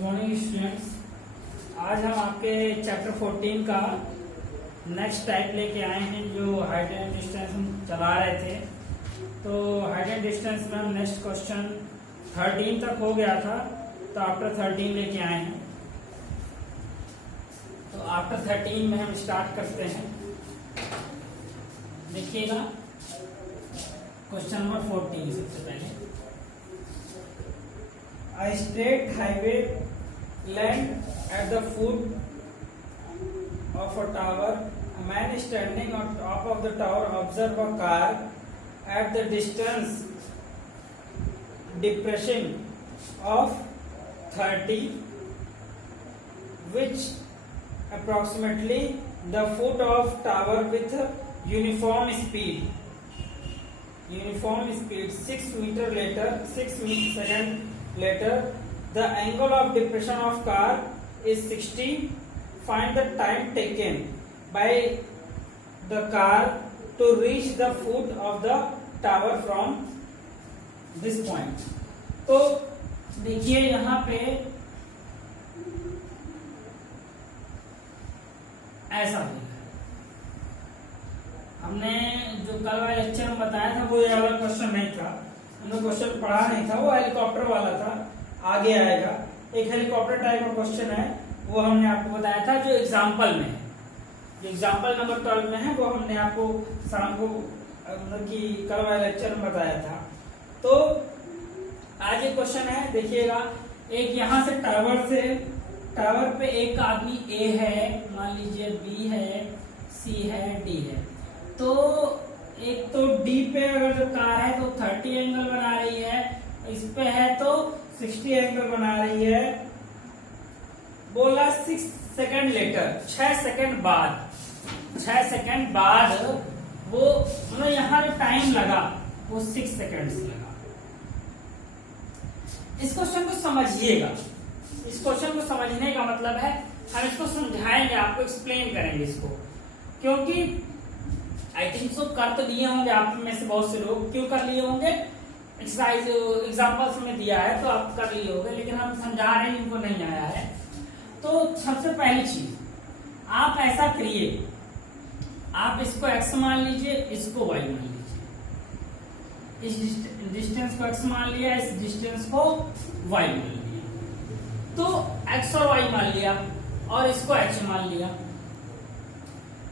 Good morning students. आज हम आपके चैप्टर 14 का नेक्स्ट टाइप लेके आए हैं, जो हाइट एंड डिस्टेंस हम चला रहे थे। तो हाइट एंड डिस्टेंस में हम नेक्स्ट क्वेश्चन 13 तक हो गया था, तो आफ्टर 13 लेके आए हैं। तो आफ्टर 13 में हम स्टार्ट करते हैं। देखिएगा क्वेश्चन नंबर 14 सबसे पहले। A straight highway land at the foot of a tower. A man standing on top of the tower observes a car at the distance depression of 30, which approximately the foot of tower with uniform speed. 6 meter later, 6 second later, the angle of depression of car is 60. Find the time taken by the car to reach the foot of the tower from this point. तो देखिए यहाँ पे ऐसा है। हमने जो कल वाले लेक्चर में बताया था वो ये वाला क्वेश्चन नहीं था, हमने क्वेश्चन पढ़ा नहीं था, वो हेलीकॉप्टर वाला था। आगे आएगा एक हेलीकॉप्टर टाइप का क्वेश्चन है, वो हमने आपको बताया था जो एग्जांपल में है, जो एग्जांपल नंबर 12 में है, वो हमने आपको शाम को कि कल वाले लेक्चर में बताया था। तो आज ये क्वेश्चन है, देखिएगा। एक यहाँ से टावर पे एक आदमी ए है, मान लीजिए बी है, सी है, डी है। तो एक तो डी पे अगर जो कार है तो 30 एंगल बना रही है, इस पे है तो 60 एंगल बना रही है। बोला 6 सेकंड लेटर, 6 सेकंड बाद वो मतलब यहाँ जो टाइम लगा वो 6 सेकंड्स लगा। इस क्वेश्चन को समझिएगा। इस क्वेश्चन को समझने का मतलब है हम इसको समझाएंगे, आपको एक्सप्लेन करेंगे इसको, क्योंकि आई थिंक सो कर तो लिए होंगे आप में से बहुत से लोग। क्यों कर लिए होंगे? एक्सरसाइज एग्जांपल्स में दिया है तो आप कर लिए होंगे, लेकिन हम समझा रहे हैं जिनको नहीं आया है। तो सबसे पहली चीज आप ऐसा करिए, आप इसको x मान लीजिए, इसको y मान लीजिए। इस डिस्टेंस को x मान लिया, इस डिस्टेंस को y मान लिया। तो x और y मान लिया और इसको h मान लिया।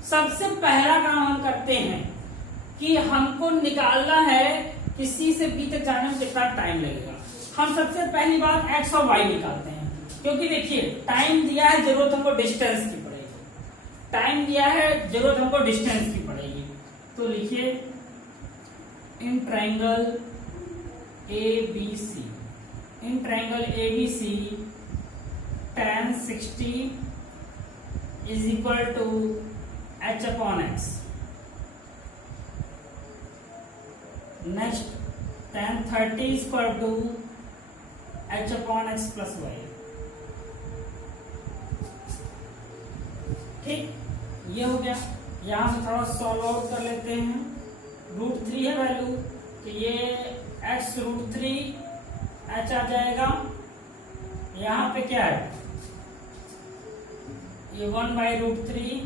सबसे पहला काम हम करते हैं कि हमको निकालना है कि C से B तक जाने में कितना टाइम लगेगा। हम सबसे पहली बात x और y निकालते हैं, क्योंकि देखिए टाइम दिया है, जरूरत हमको डिस्टेंस की पड़ेगी। टाइम दिया है, जरूरत हमको डिस्टेंस की पड़ेगी। तो लिखिए in triangle ABC, in triangle ABC tan 60 is equal to h upon x. Next, tan 30 is equal to h upon x plus y. ठीक, ये हो गया। यहां से थोड़ा सॉल्व आउट कर लेते हैं। √3 है वैल्यू, तो ये x √3 h आ जाएगा। यहां पे क्या है? ये 1/√3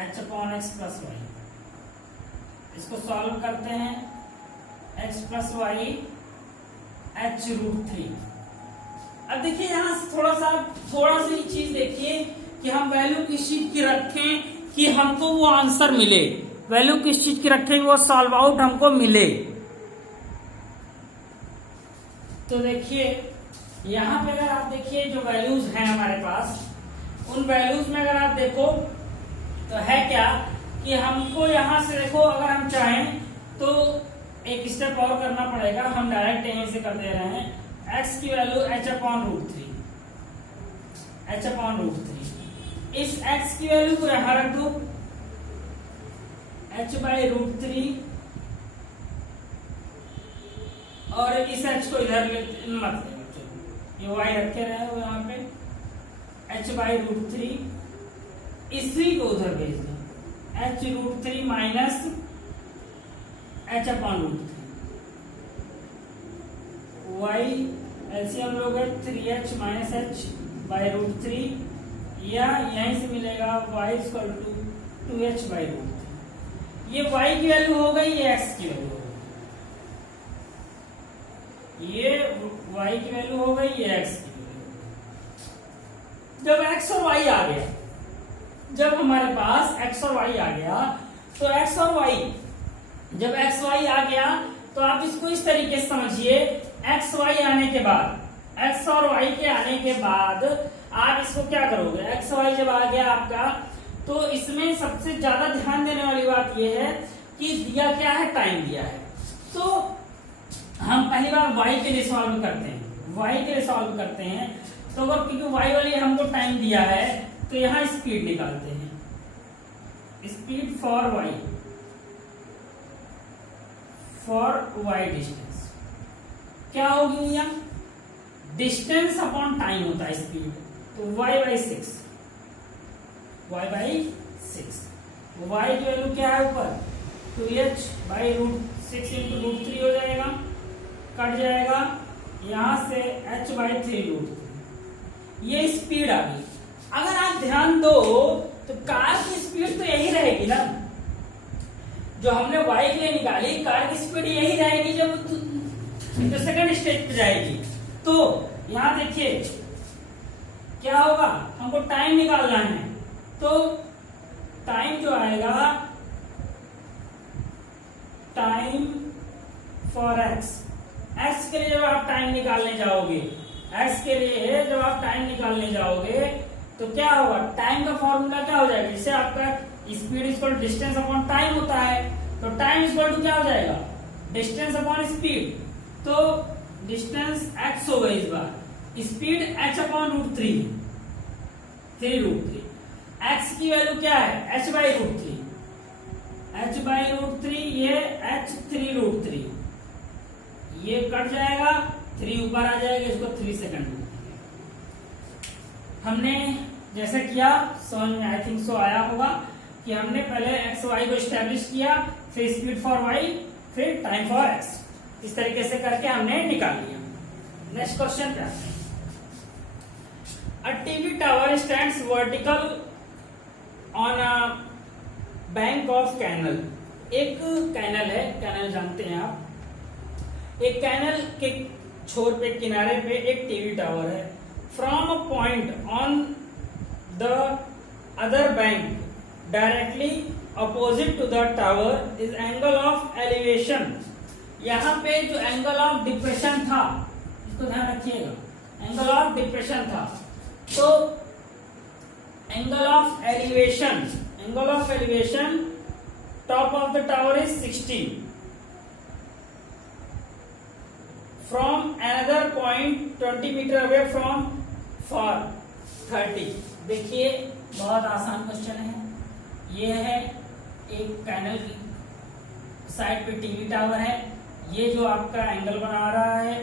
h upon x plus y। इसको सॉल्व करते हैं, x plus y h √3। अब देखिए यहां से थोड़ा सी चीज देखिए कि हम वैल्यू किस चीज की रखें कि हमको वो आंसर मिले। वैल्यू किस चीज की रखें वो सॉल्व आउट हमको मिले। तो देखिए यहां पे अगर आप देखिए जो वैल्यूज हैं हमारे पास, उन वैल्यूज में अगर आप देखो तो है क्या कि हमको यहां से देखो, अगर हम चाहें तो एक स्टेप और करना पड़ेगा। हम डायरेक्ट यहीं से कर दे रहे हैं। x की value h upon √3, h upon √3। इस x की वैल्यू को यहां रख दो, h/√3, और इस h को इधर मत ले, ये y रखे रहे हो यहाँ पे, h/√3। इसी को उधर भेज दो, h√3 minus h upon √3। y LCM लोगे 3h minus h by root 3 या यहीं से मिलेगा y equal to 2h by root 3। ये y की वैल्यू हो गई, ये x की वैल्यू हो गई। ये y की वैल्यू हो गई, ये x की वैल्यू। जब x और y आ गया, जब हमारे पास x और y आ गया, तो x और y, जब x y आ गया तो आप इसको इस तरीके से समझिए, x y आने के बाद, x और y के आने के बाद आप इसको क्या करोगे, x y जब आ गया आपका, तो इसमें सबसे ज्यादा ध्यान देने वाली बात यह है कि दिया क्या है, टाइम दिया है। तो हम पहली बार y के लिए सॉल्व करते हैं, y के लिए सॉल्व करते हैं। तो अगर क्योंकि y वाली हमको टाइम दिया है, तो यहाँ स्पीड निकालते हैं, speed for y, for y distance क्या होगी भैया, डिस्टेंस अपॉन टाइम होता है स्पीड, तो y by 6, y by 6, y की वैल्यू क्या है ऊपर 2h by root 6 into root 3 हो जाएगा, कट जाएगा, यहां से h बाई 3 रूट 3, ये स्पीड आ गई। अगर आप ध्यान दो तो कार की स्पीड तो यही रहेगी ना, जो हमने y के लिए निकाली, कार की स्पीड यही रहेगी जब तो सेकंड स्टेज पे जाएगी। तो यहां देखिए क्या होगा, हमको टाइम निकालना है, तो टाइम जो आएगा, टाइम फॉर x, x के लिए जब आप टाइम निकालने जाओगे, x के लिए जब आप टाइम निकालने जाओगे तो क्या होगा, टाइम का फॉर्मूला क्या हो जाएगा, जिससे आपका speed equal distance upon time होता है, तो टाइम इक्वल टू क्या हो जाएगा, डिस्टेंस अपॉन स्पीड, तो डिस्टेंस x हो गई इस बार, speed h upon root 3 root 3, x की वैल्यू क्या है, h by root 3, h by root 3, ये h 3 रूट 3, ये कट जाएगा, 3 ऊपर आ जाएगा, इसको 3 सेकंड हमने जैसे किया, समझ में आई थिंक सो आया होगा कि हमने पहले एक्स वाई को स्टैब्लिश किया, फिर स्पीड फॉर वाई, फिर टाइम फॉर एक्स, इस तरीके से करके हमने निकाल लिया। नेक्स्ट क्वेश्चन पे आते हैं। A TV tower stands vertical on a bank of canal. एक कैनल है, कैनल जानते हैं आप, एक कैनल के छोर पे, किनारे पे एक टीवी टावर है। From a point on the other bank directly opposite to the tower is angle of elevation. यहाँ पे जो एंगल ऑफ डिप्रेशन था, इसको ध्यान रखिएगा, एंगल ऑफ डिप्रेशन था, तो angle of elevation, angle of elevation top of the tower is 60, from another point 20 metre away from for 30। देखिए बहुत आसान क्वेश्चन है। ये है एक कैनल की साइड पे टीवी टावर है, ये जो आपका एंगल बना रहा है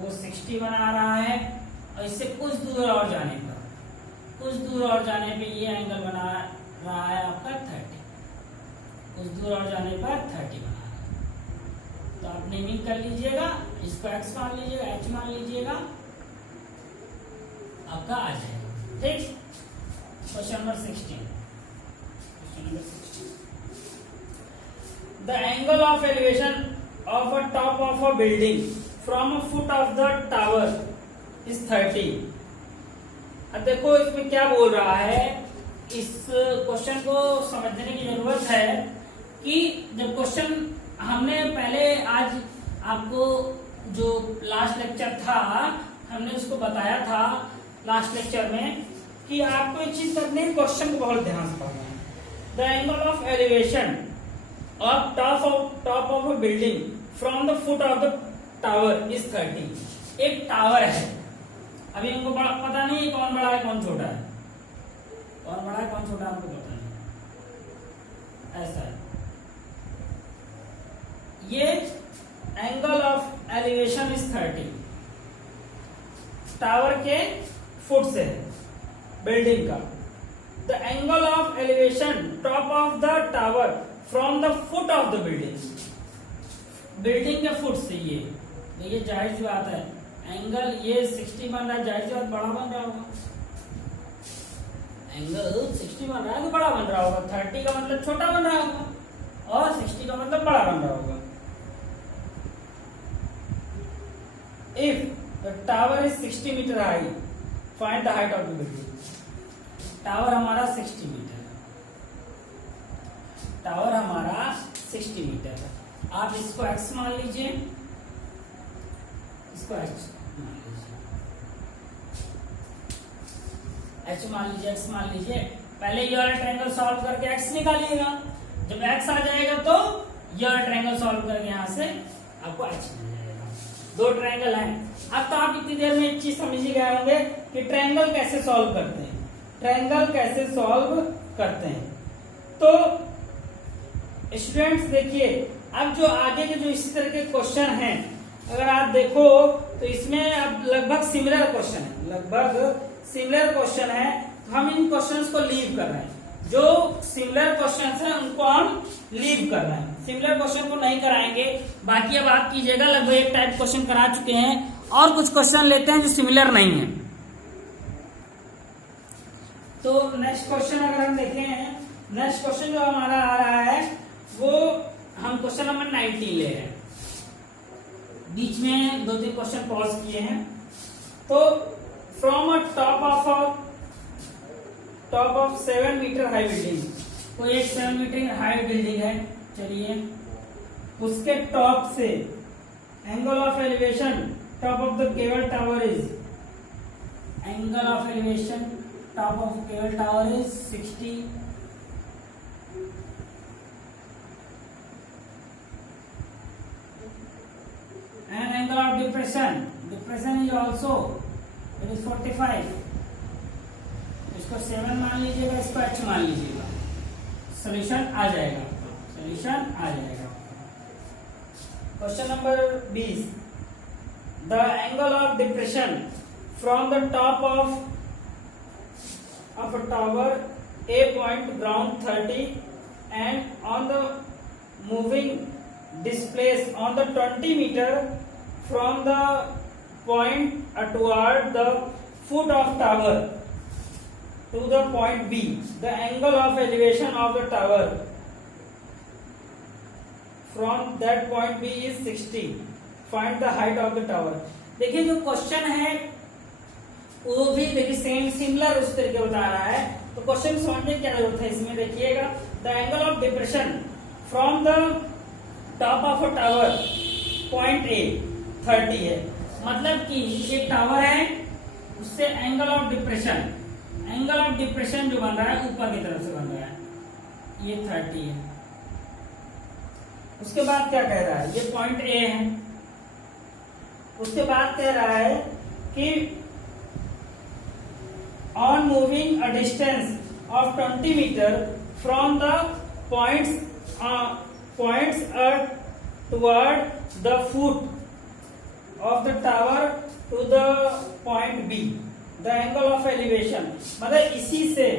वो 60 बना रहा है, और इससे कुछ दूर और जाने पर, कुछ दूर और जाने पे ये एंगल बना रहा है आपका 30, कुछ दूर और जाने पर 30 बना रहा है। तो आप नेमिंग कर लीजिएगा, इसको x मान लीजिएगा, h मान लीजिएगा, आपका आ जाएगा। ठीक, question number 16। The angle of elevation of a top of a building from a foot of the tower is 30। अब देखो इसमें क्या बोल रहा है, इस क्वेश्चन को समझने की जरूरत है कि जब क्वेश्चन हमने पहले आज आपको जो लास्ट लेक्चर था हमने उसको बताया था लास्ट लेक्चर में कि आपको एक चीज करनी है, क्वेश्चन को बहुत ध्यान से पढ़ना है। The angle of elevation of top of a building from the foot of the tower is 30। एक टावर है, अभी हमको पता नहीं है कौन बड़ा है कौन छोटा है, कौन बड़ा है कौन छोटा है हमको पता नहीं, ऐसा है। ये angle of elevation is 30, tower के फुट से बिल्डिंग का। The angle of elevation top of the tower from the foot of the building, building के फुट से, ये जाहिर सी बात है एंगल ये 60 बन रहा है, जाहिर सी बात बड़ा बन रहा होगा, एंगल 60 बन रहा है तो बड़ा बन रहा होगा, 30 का मतलब छोटा बन रहा होगा और 60 का मतलब बड़ा बन रहा होगा। If the tower is 60 metre high, find the height of the building. Tower हमारा 60 मीटर, टावर हमारा 60 मीटर है। आप इसको x मान लीजिए, इसको h मान लीजिए, h मान लीजिए, x मान लीजिए। पहले ये वाला ट्रायंगल सॉल्व करके x निकालिएगा, जब x आ जाएगा तो ये वाला ट्रायंगल सॉल्व करके यहाँ से आपको h मिल जाएगा। दो ट्रायंगल हैं। अब तो आप इतनी देर में एक चीज समझ ही गए होंगे कि ट्रायंगल कैसे सॉल्व करते हैं, ट्रायंगल कैसे सॉल्व करते हैं। तो स्टूडेंट्स देखिए, अब जो आगे के जो इसी तरह के क्वेश्चन हैं, अगर आप देखो तो इसमें अब लगभग सिमिलर क्वेश्चन है, लगभग सिमिलर क्वेश्चन है। तो हम इन क्वेश्चंस को लीव कर रहे हैं, जो सिमिलर क्वेश्चंस हैं उनको हम लीव कर रहे हैं, सिमिलर क्वेश्चन को नहीं कराएंगे। बाकी अब आप कीजिएगा, लगभग एक टाइप क्वेश्चन करा चुके हैं और कुछ क्वेश्चन लेते हैं जो सिमिलर नहीं है। तो नेक्स्ट क्वेश्चन अगर हम देखें, नेक्स्ट क्वेश्चन जो हमारा आ रहा है वो हम क्वेश्चन नंबर 19 ले रहे हैं। बीच में 2-3 क्वेश्चन पॉज किए हैं। तो from a top of 7 metre high building, कोई एक 7 मीटर हाई बिल्डिंग है, चलिए उसके टॉप से angle of elevation top of the cable tower is, angle of elevation top of cable tower is 60 and angle of depression is also it is 45। इसको 7 मान लीजिएगा, इसको h मान लीजिएगा, सॉल्यूशन आ जाएगा, सॉल्यूशन आ जाएगा। Question number 20, the angle of depression from the top of a tower a point ground 30 and on the moving displaced on the 20 meter from the point toward the foot of tower to the point B, the angle of elevation of the tower from that point B is 60, find the height of the tower। देखिए जो question है वो भी देखिए same similar उस तरीके बता रहा है, तो क्वेश्चन समझने की क्या जरूरत है इसमें। देखिएगा, the angle of depression from the top of a tower point A 30 है, मतलब कि एक टावर है उससे angle of depression, angle of depression जो बन रहा है ऊपर की तरफ से बन रहा है, ये 30 है। उसके बाद क्या कह रहा है, ये पॉइंट ए है। उसके बाद कह रहा है कि on moving a distance of 20 meter from the points toward the foot of the tower to the point B, the angle of elevation, मतलब इसी से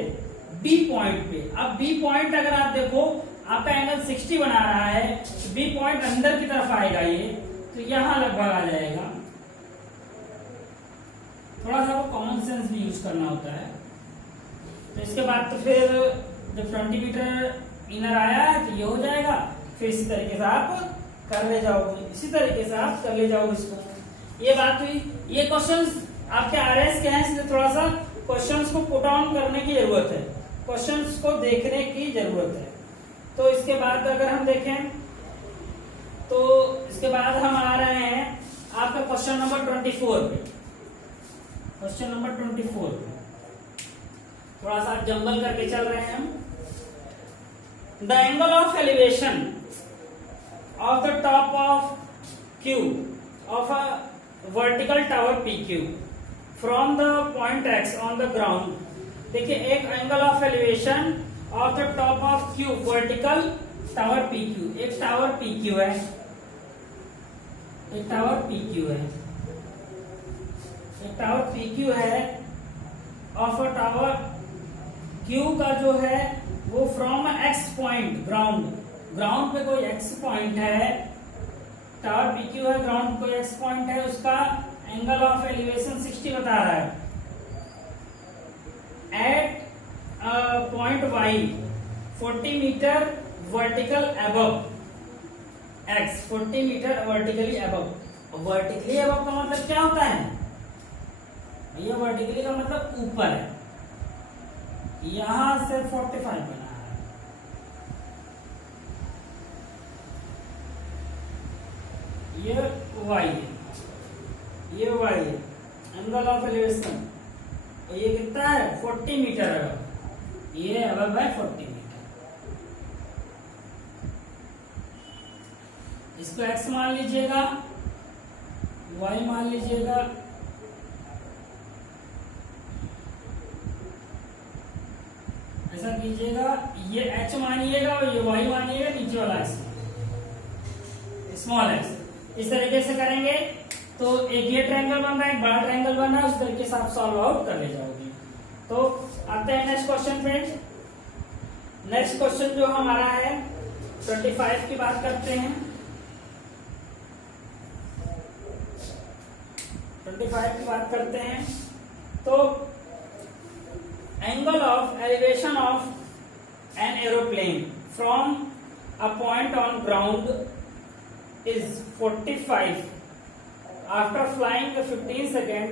B पॉइंट पे, अब B पॉइंट अगर आप देखो आपका एंगल 60 बना रहा है, तो B पॉइंट अंदर की तरफ आएगा ये, तो यहां लगभग आ जाएगा। थोड़ा सा वो कॉमन सेंस भी यूज करना होता है। तो इसके बाद तो फिर जब 20 मीटर इनर आया है तो ये हो जाएगा, फिर इसी तरीके से आप कर ले जाओगे, इसी तरीके से आप कर ले जाओगे इसको। ये बात हुई। ये क्वेश्चंस आपके आरएस के हैं, इसलिए थोड़ा सा क्वेश्चंस को पुट ऑन करने की जरूरत है, क्वेश्चंस को देखने की जरूरत है। तो इसके बाद अगर हम देखें तो इसके बाद हम आ रहे हैं आपका क्वेश्चन नंबर 24 पे। क्वेश्चन नंबर 24 थोड़ा सा जंबल करके चल रहे हैं हम। The angle of elevation of the top of Q of a vertical tower P Q from the point x on the ground. देखिए, एक angle of elevation of the top of Q vertical tower P Q, एक tower P Q है, एक tower P Q है, एक tower P Q है of a tower Q का जो है वो from x point ground, ground पे कोई एक्स पॉइंट है, टावर पी क्यू है, ग्राउंड कोई एक्स पॉइंट है, उसका एंगल ऑफ एलिवेशन 60 बता रहा है at point y 40 metre vertical above x, 40 metre vertically above. Vertically above का मतलब क्या होता है भैया? वर्टिकली का मतलब ऊपर है, यहां से 45 बना है, ये y है, ये y है एंगल ऑफ एलिवेशन। और ये कितना है? 40 मीटर अबव, ये अबव है 40 मीटर। इसको x मान लीजिएगा, y मान लीजिएगा, ऐसा कीजिएगा, ये h मानिएगा और ये y मानिएगा, नीचे वाला स्मॉल x। इस तरीके से करेंगे तो एक ये ट्रायंगल बन रहा है, एक बड़ा ट्रायंगल बन रहा है, उस तरीके से आप सॉल्व आउट कर ले जाओगे। तो आते हैं next question friends. Next question जो हमारा है 25 की बात करते हैं। 25 की बात करते हैं तो angle of elevation of an aeroplane from a point on ground is 45 after flying 15 second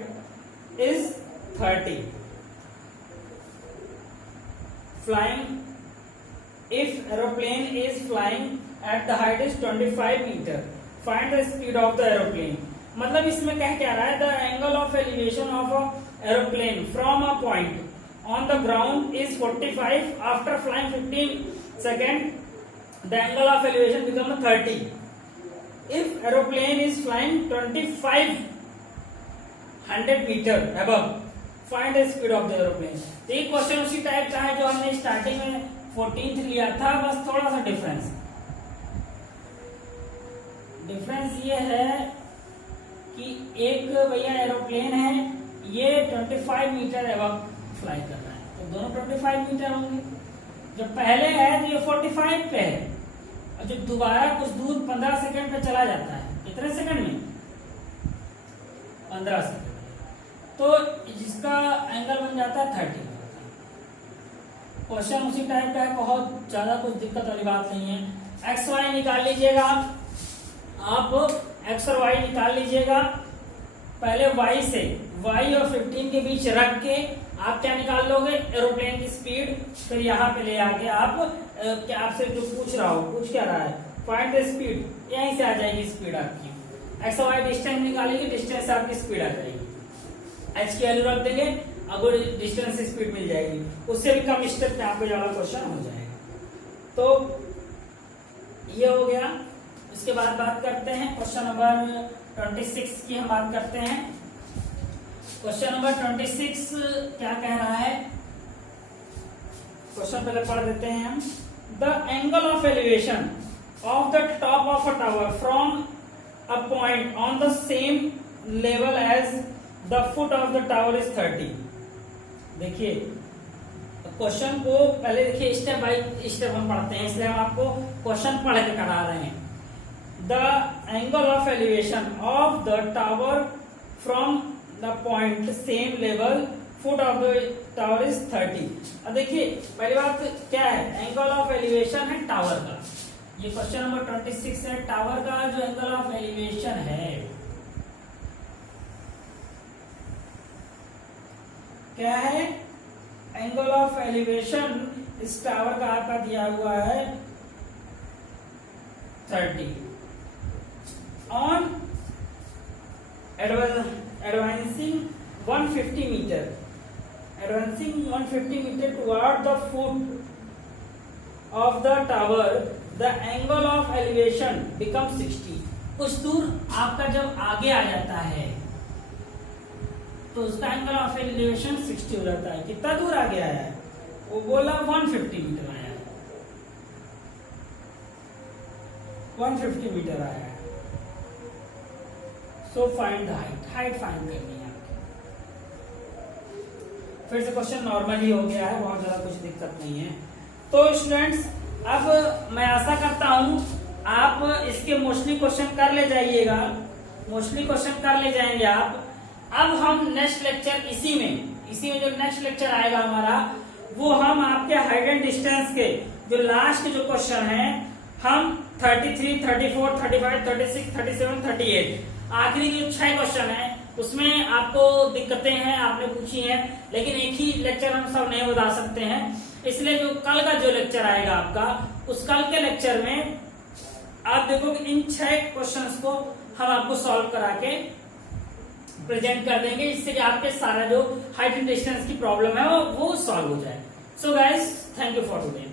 is 30। Flying if aeroplane is flying at the height is 25 metre, find the speed of the aeroplane. मतलब इसमें क्या रहा है? The angle of elevation of a aeroplane from a point on the ground is 45 after flying 15 second the angle of elevation becomes 30 if aeroplane is flying 2500 meter above find the speed of the aeroplane। तो ये question उसी type का है जो हमने starting में 14th लिया था, बस थोड़ा सा डिफरेंस ये है कि एक भैया एरोप्लेन है, ये 25 मीटर अबव फ्लाई कर रहा है, तो दोनों 25 मीटर होंगे। जब पहले है तो ये 45 पे है, और जब दोबारा कुछ दूर 15 सेकंड पे चला जाता है, कितने सेकंड में? 15 सेकंड, तो जिसका एंगल बन जाता है 30। क्वेश्चन उसी टाइप का है, बहुत ज्यादा कुछ दिक्कत वाली बात नहीं है। एक्स वाई निकाल लीजिएगा, आप एक्स और वाई निकाल लीजिएगा। पहले y से y और 15 के बीच रख के आप क्या निकाल लोगे? एरोप्लेन की स्पीड। फिर यहाँ पे ले आके आप क्या आपसे जो पूछ क्या रहा है? फाइंड द स्पीड, यहीं से आ जाएगी स्पीड आपकी। एक्स और वाई डिस्टेंस निकालेंगे, डिस्टेंस से आपकी स्पीड आ जाएगी। एच की वैल्यू रख देंगे, अगर डिस्टेंस से स्पीड मिल जाएगी, उससे भी कम स्टेप में आपको ज्यादा क्वेश्चन हो जाएगा। तो ये हो गया। इसके बाद बात करते हैं क्वेश्चन नंबर 26 की हम बात करते हैं। क्वेश्चन नंबर 26 क्या कह रहा है? क्वेश्चन पहले पढ़ देते हैं हम। The angle of elevation of the top of a tower from a point on the same level as the foot of the tower is 30। देखिए क्वेश्चन को पहले देखिए, स्टेप बाय स्टेप हम पढ़ते हैं, इसलिए हम आपको क्वेश्चन पढ़ के करा रहे हैं। The angle of elevation of the tower from the point same level foot of the tower is 30। अब देखिए पहली बात क्या है? एंगल ऑफ एलिवेशन है टावर का। ये क्वेश्चन नंबर 26 है। टावर का जो एंगल ऑफ एलिवेशन है क्या है? एंगल ऑफ एलिवेशन इस टावर का आपका दिया हुआ है 30 on advancing 150 meter toward the foot of the tower the angle of elevation becomes 60। कुछ दूर आपका जब आगे आ जाता है तो उसका एंगल ऑफ एलिवेशन 60 हो जाता है। कितना दूर आगे आया है? वो बोला 150 मीटर आया है, 150 मीटर आया है। So find the height find करनी है आपकी। फिर से क्वेश्चन नॉर्मल ही हो गया है, बहुत ज्यादा कुछ दिक्कत नहीं है। तो स्टूडेंट्स अब मैं आशा करता हूं आप इसके मोस्टली क्वेश्चन कर ले जाइएगा, मोस्टली क्वेश्चन कर ले जाएंगे आप। अब हम नेक्स्ट लेक्चर इसी में जो नेक्स्ट लेक्चर आएगा हमारा, वो हम आपके हाइट एंड डिस्टेंस के जो लास्ट के जो क्वेश्चन है, हम 33, 34, 35, 36, 37, 38 आखिरी जो 6 क्वेश्चन है उसमें आपको दिक्कतें हैं, आपने पूछी हैं, लेकिन एक ही लेक्चर हम सब नहीं बता सकते हैं। इसलिए जो कल का जो लेक्चर आएगा आपका, उस कल के लेक्चर में आप देखो कि इन 6 क्वेश्चंस को हम आपको सॉल्व करा के प्रेजेंट कर देंगे, जिससे कि आपके सारा जो हाइट एंड डिस्टेंस की प्रॉब्लम है वो सॉल्व हो जाए। So guys, thank you for today.